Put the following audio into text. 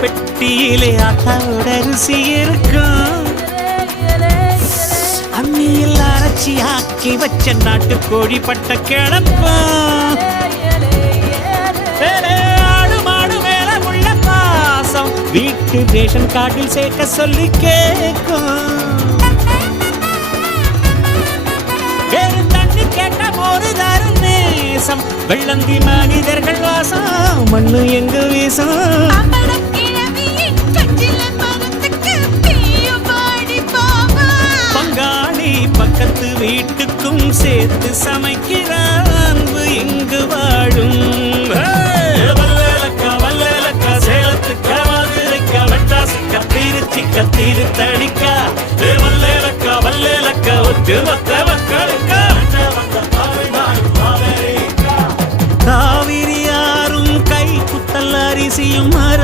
பெட்டியிலே ஆத்தாவோட ருசி இருக்கும். அம்மியில் அரைச்சி ஆக்கி வச்ச நாட்டு கோழி பட்ட கிளப்பம் ஆடு மாடு மேல உள்ள பாசம். வீட்டு ரேஷன் கார்டில் சேர்க்க சொல்லி கேட்கும் தண்ணி கேட்ட போது தரும் நேசம். வெள்ளந்தி மனிதர்கள் வாசம் மண்ணு எங்கு வீசம்? பக்கத்து வீட்டுக்கும் சேர்த்து சமைக்கிற அன்பு இங்கு வாழும். கத்தீரு தடிக்கா வல்லேலக்கா வல்லேலக்கா ஒத்து மத்த மக்களுக்கா. தாவிரி யாரும் கை குத்தல் அரிசியும் மர